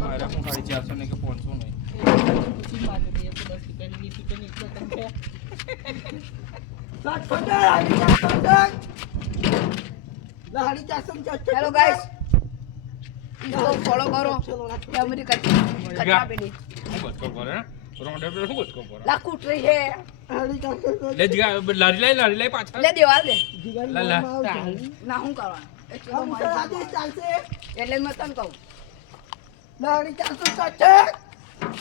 મારે હું 450 ને કે 500 નહીં પૂછી મારે બે 10 રૂપિયાની 20 રૂપિયાની એક રકમ છે હેલો ગાઈસ ઇન્સ્ટો ફોલો કરો અમારી કચરા પેલી હું બચકો કરે રોંડે પર શું બચકો કરે લાખું ટ્રી હે લે જીગા લારી લઈ પાછા લે દેવા દે લા ના હું કરવાનું એટલે મેં તને કહું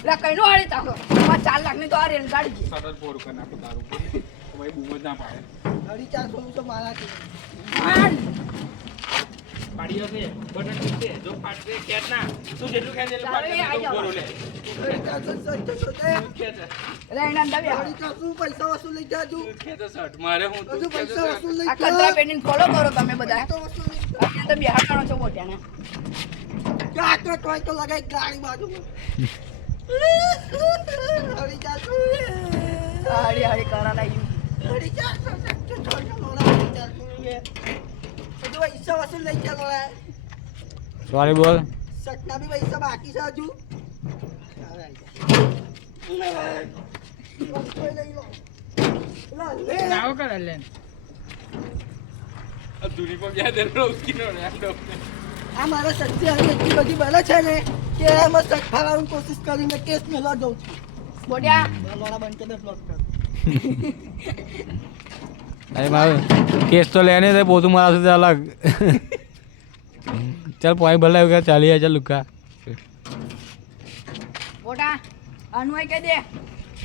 લે કઈનો હાડી તાકો 4 લાખ ની તો આ રેલગાડી છે સાડા પોર કર નાખો તારું ભાઈ બૂમ જ ના પાડે પાડીઓ છે બટન છે જો ફાટે કેટ ના તું જેટલું ખેંચે એટલું ફાટે બોરો લે ખેંચે લે એના દબે ખેંચે શર્ટ મારે હું તું ખેંચે આ કચરા પેટીને ફોલો કરો તમે બધા અત્યારે તો બિહારવાનો છો મોટ્યાને હાડી હાડી કરા લાગ્યું સોરી બોલ સટના બી પૈસા બાકી છે હજુ નાવ કરે લે અધૂરી પર ગયા દે રોકી નો રે આ મારા સચ્ચી આવી એટલી બધી બને છે ને કે એમાં સટ ફાળવાની કોશિશ કરીને કેસ મેળવા દઉં છું મોટ્યા લોડા બન કે દે બ્લોક કર અરે મારું કેસ તો લેને છે પોતું મારા સુધી અલગ ચાલ પોઈ ભલે ચાલી ચાલ લુકા મોટા અનુય કહી દે